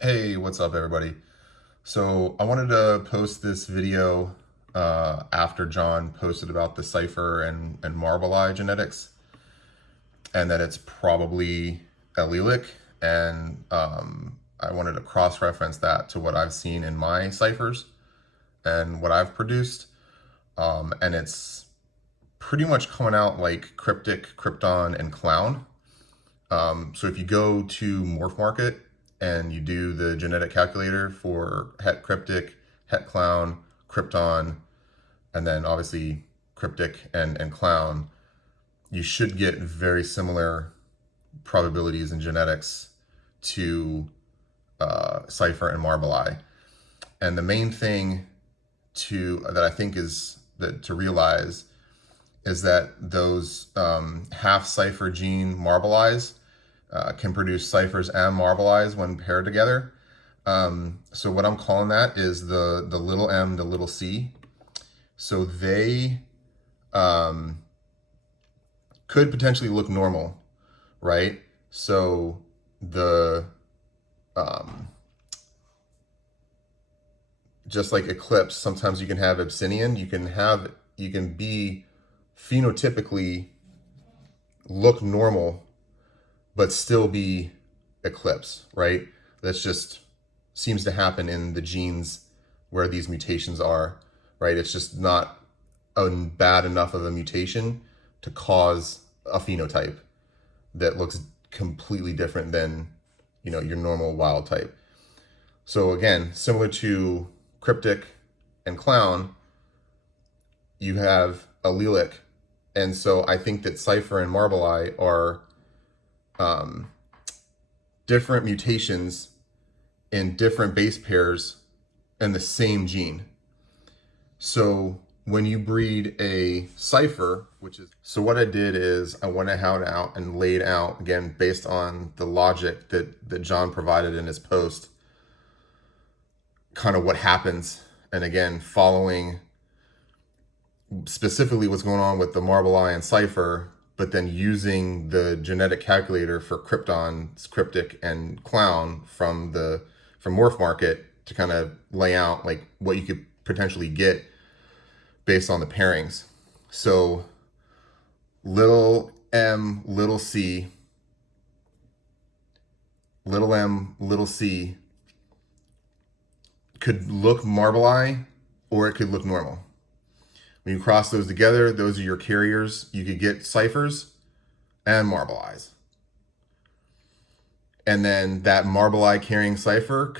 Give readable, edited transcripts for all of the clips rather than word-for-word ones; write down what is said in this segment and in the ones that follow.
Hey, what's up, everybody? So I wanted to post this video after John posted about the Cipher and Marble Eye genetics, and that it's probably allelic. And I wanted to cross-reference that to what I've seen in my ciphers and what I've produced. And it's pretty much coming out like cryptic, krypton, and clown. So if you go to Morph Market and you do the genetic calculator for het cryptic, het clown, krypton, and then obviously cryptic and clown, you should get very similar probabilities in genetics to Cipher and Marble Eye. And the main thing that I think is that to realize is that those half cipher gene Marble Eyes can produce ciphers and Marble Eyes when paired together. So what I'm calling that is the little m, the little c. So they could potentially look normal, right? So the just like eclipse, sometimes you can have Abyssinian. You can be phenotypically look normal but still be eclipse, right? That's just seems to happen in the genes where these mutations are, right? It's just not bad enough of a mutation to cause a phenotype that looks completely different than, your normal wild type. So again, similar to cryptic and clown, you have allelic. And so I think that Cipher and Marble Eye are different mutations in different base pairs in the same gene. So when you breed a Cipher, so what I did is I went out and laid out, again, based on the logic that John provided in his post, kind of what happens. And again, following specifically what's going on with the Marble Eye and Cipher, but then using the genetic calculator for krypton, cryptic, and clown from Morph Market to kind of lay out like what you could potentially get based on the pairings. So little m, little c, little m, little c could look Marble Eye or it could look normal. When you cross those together, those are your carriers. You could get ciphers and Marble Eyes. And then that Marble Eye carrying cipher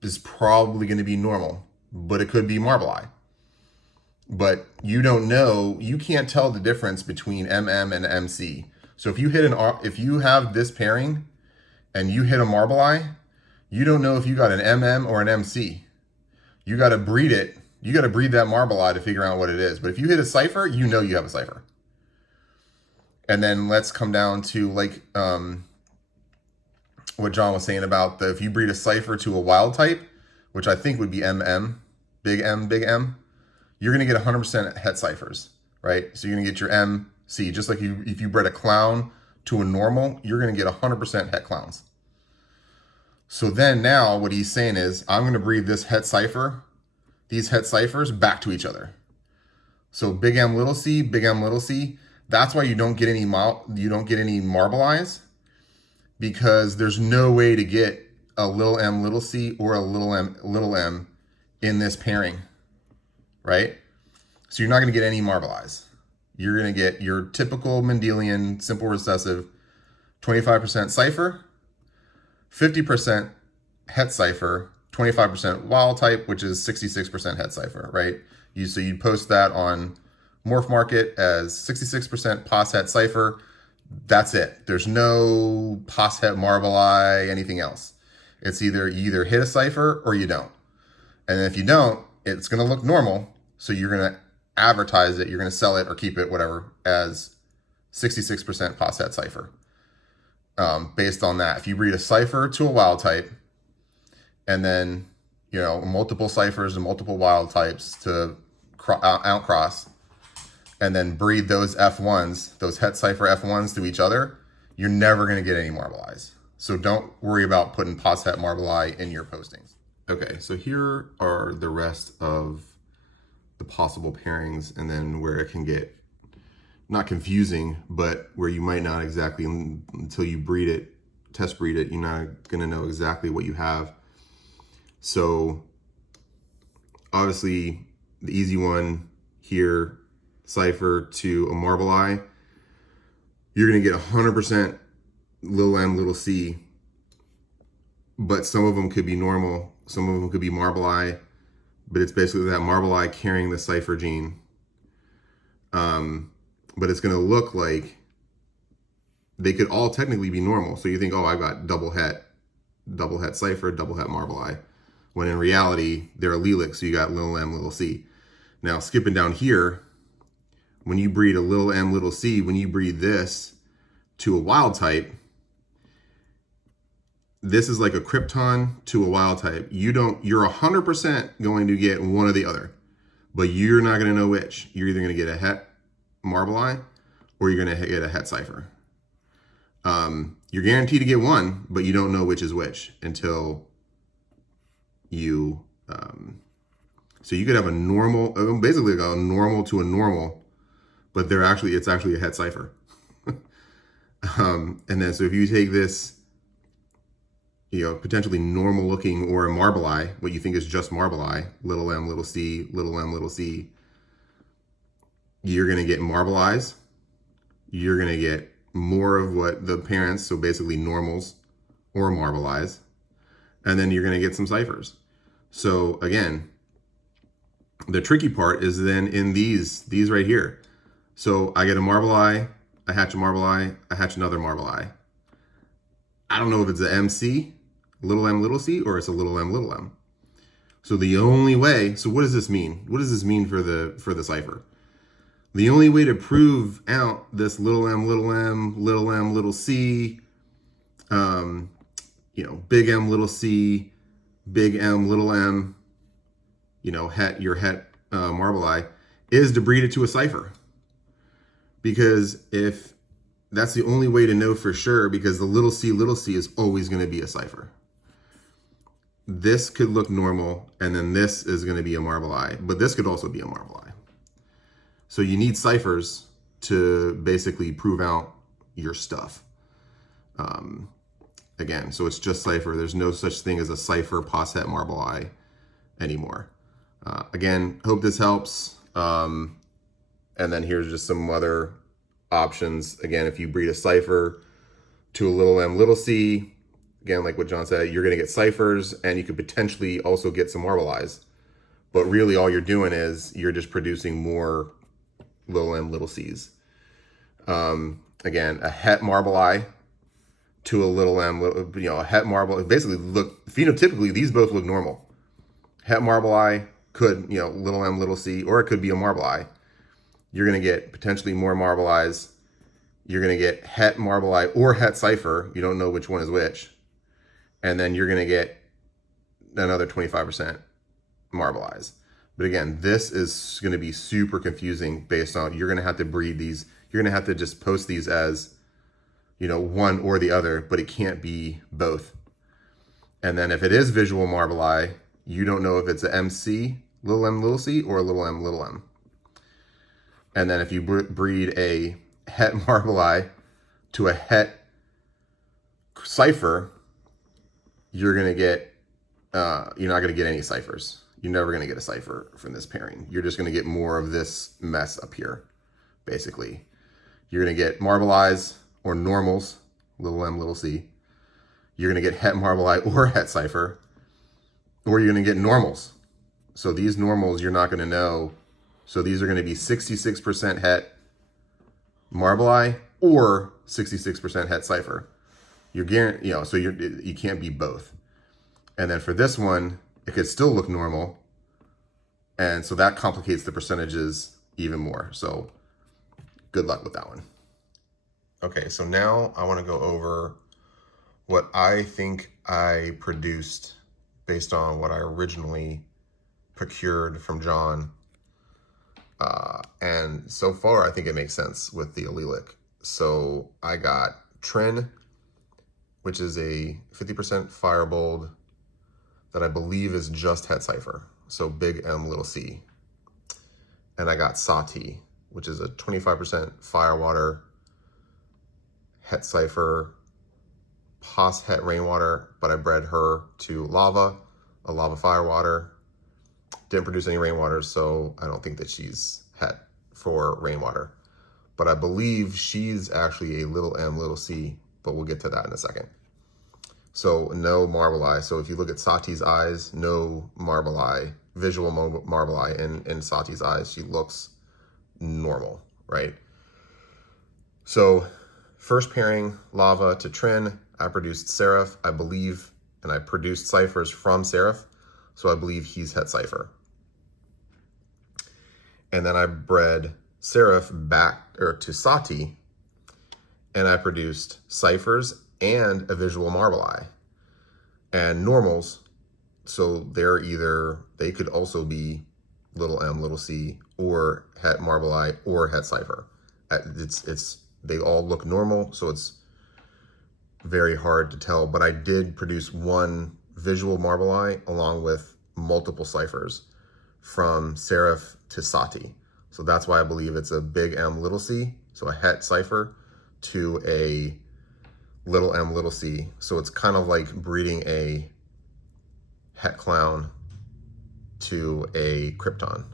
is probably going to be normal, but it could be Marble Eye. But you don't know, you can't tell the difference between MM and MC. So if you have this pairing and you hit a Marble Eye, you don't know if you got an MM or an MC. You got to breed it. You got to breed that Marble Eye to figure out what it is. But if you hit a cipher, you know you have a cipher. And then let's come down to like what John was saying about if you breed a cipher to a wild type, which I think would be MM, big M, you're going to get 100% het ciphers, right? So you're going to get your MC. Just like if you bred a clown to a normal, you're going to get 100% het clowns. So then now what he's saying is, I'm going to breed this het cipher, these het ciphers back to each other. So big M, little c, big M, little c. That's why you don't get any Marble Eyes, because there's no way to get a little m, little c or a little m in this pairing, right? So you're not going to get any Marble Eyes. You're going to get your typical Mendelian simple recessive 25% cipher, 50% het cipher, 25% wild type, which is 66% het cipher, right? So you'd post that on Morph Market as 66% pos het cipher. That's it. There's no pos het Marble Eye, anything else. It's you either hit a cipher or you don't. And if you don't, it's going to look normal. So you're going to advertise it, you're going to sell it or keep it, whatever, as 66% pos het cipher. Based on that, if you breed a cipher to a wild type, and then multiple ciphers and multiple wild types to outcross, and then breed those F1s, those het cipher F1s to each other, you're never going to get any Marble Eyes. So don't worry about putting POSHET marble eye in your postings. Okay, so here are the rest of the possible pairings, and then where it can get not confusing, but where you might not exactly, until you breed it, test breed it, you're not going to know exactly what you have. So obviously the easy one here, Cipher to a marble eye, you're going to get 100% little m, little c, but some of them could be normal, some of them could be marble eye, but it's basically that marble eye carrying the Cipher gene. But it's going to look like they could all technically be normal. So you think, oh, I've got double het Cipher, double het marble eye. When in reality, they're allelic, so you got little m, little c. Now, skipping down here, when you breed a little m, little c, when you breed this to a wild type, this is like a krypton to a wild type. You're 100% going to get one or the other, but you're not going to know which. You're either going to get a het marble eye or you're going to get a het Cipher. You're guaranteed to get one, but you don't know which is which until you, so you could have a normal, basically like a normal to a normal, but it's actually a het Cipher. And then, so if you take this, potentially normal looking or a marble eye, what you think is just marble eye, little m, little c, little m, little c, you're going to get marble eyes. You're going to get more of what the parents, so basically normals or marble eyes. And then you're going to get some Ciphers. So again, the tricky part is then in these right here. So I get a marble eye, I hatch a marble eye, I hatch another marble eye. I don't know if it's a MC, little m, little c, or it's a little m, little m. So the only way, so what does this mean? What does this mean for the Cipher? The only way to prove out this little m, little m, little m, little c, big M, little c, big M, little m, your het marble eye, is to breed it to a Cipher. Because if that's the only way to know for sure, because the little c is always going to be a Cipher. This could look normal, and then this is going to be a marble eye, but this could also be a marble eye. So you need Ciphers to basically prove out your stuff. Again, so it's just Cipher. There's no such thing as a Cipher POSHET marble eye anymore. Again, hope this helps. And then here's just some other options. Again, if you breed a Cipher to a little m, little c, again, like what John said, you're going to get Ciphers, and you could potentially also get some marble eyes. But really all you're doing is you're just producing more little m, little c's. Again, a het marble eye to a little m, a het marble, basically phenotypically, these both look normal. Het marble eye could, little m, little c, or it could be a marble eye. You're going to get potentially more marble eyes. You're going to get het marble eye or het Cipher. You don't know which one is which. And then you're going to get another 25% marble eyes. But again, this is going to be super confusing based on, you're going to have to breed these. You're going to have to just post these as, one or the other, but it can't be both. And then if it is visual marble eye, you don't know if it's a MC, little m, little c, or a little m, little m. And then if you breed a het marble eye to a het Cipher, you're going to get, you're not going to get any Ciphers. You're never going to get a Cipher from this pairing. You're just going to get more of this mess up here, basically. You're going to get marble eyes or normals, little m, little c. You're going to get het marble eye or het Cipher, or you're going to get normals. So these normals, you're not going to know. So these are going to be 66% het marble eye or 66% het Cipher. You're guaranteed, so you can't be both. And then for this one, it could still look normal. And so that complicates the percentages even more. So good luck with that one. Okay, so now I want to go over what I think I produced based on what I originally procured from John. And so far, I think it makes sense with the allelic. So I got Trin which is a 50% firebold that I believe is just het Cipher. So big M, little c. And I got Sati, which is a 25% firewater, het Cipher, pos het rainwater, but I bred her to lava, a lava firewater. Didn't produce any rainwater, so I don't think that she's het for rainwater. But I believe she's actually a little m, little c, but we'll get to that in a second. So no marble eye. So if you look at Sati's eyes, no marble eye, visual marble eye in Sati's eyes. She looks normal, right? So first pairing, lava to Trin. I produced Seraph, I believe, and I produced ciphers from Seraph. So I believe he's het Cipher. And then I bred Seraph back to Sati, and I produced ciphers and a visual marble eye and normals. So they could also be little m, little c, or het marble eye or het Cipher. They all look normal, so it's very hard to tell. But I did produce one visual marble eye along with multiple ciphers from Seraph to Sati. So that's why I believe it's a big M, little c. So a het Cipher to a little m, little c. So it's kind of like breeding a het clown to a krypton,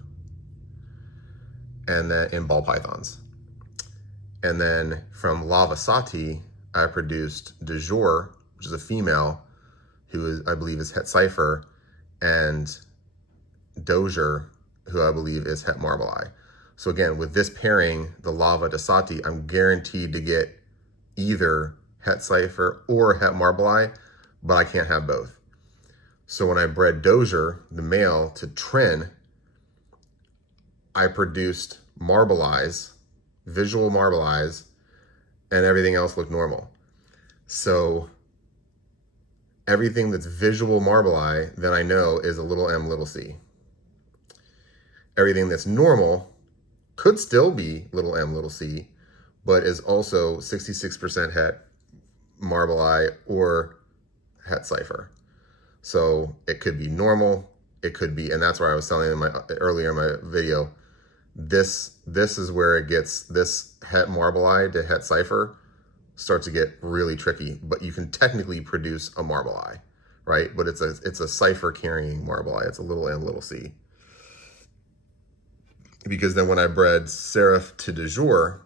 and then in ball pythons. And then from Lava Sati, I produced de jour, which is a female who is, I believe, is het Cipher, and Dozier, who I believe is het marble eye. So again, with this pairing, the lava to Sati, I'm guaranteed to get either het Cipher or het marble eye, but I can't have both. So when I bred Dozier, the male, to Trin, I produced marble eyes, visual marble eyes, and everything else looked normal. So everything that's visual marble eye, then I know is a little m, little c. Everything that's normal could still be little m, little c, but is also 66% het marble eye or het Cipher. So it could be normal, it could be, and that's where I was telling you earlier in my video, this is where it gets, this het marble eye to het Cipher starts to get really tricky, but you can technically produce a marble eye, right? But it's a Cipher carrying marble eye. It's a little m, little c. Because then when I bred Seraph to de jour,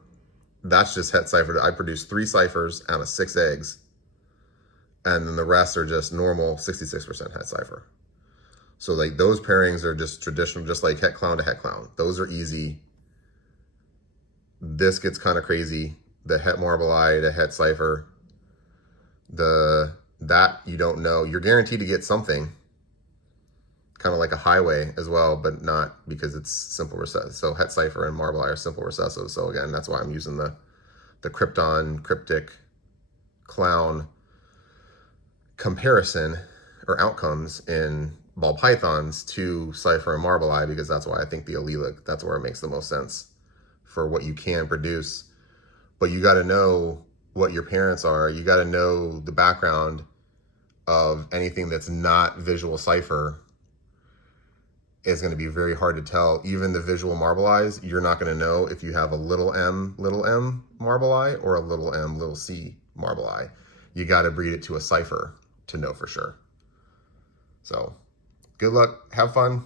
that's just het Cipher. I produced 3 ciphers out of 6 eggs. And then the rest are just normal 66% het Cipher. So like those pairings are just traditional, just like het clown to het clown. Those are easy. This gets kind of crazy. The het marble eye to het Cipher. That you don't know. You're guaranteed to get something. Kind of like a highway as well, but not because it's simple recessive. So het Cipher and marble eye are simple recessive. So again, that's why I'm using the krypton, cryptic, clown comparison or outcomes in ball pythons to Cipher and marble eye, because that's why I think the allelic, that's where it makes the most sense for what you can produce. But you got to know what your parents are. You got to know the background of anything that's not visual Cipher. Is going to be very hard to tell. Even the visual marble eyes, you're not going to know if you have a little m marble eye or a little m, little c marble eye. You got to breed it to a Cipher to know for sure. So good luck, have fun.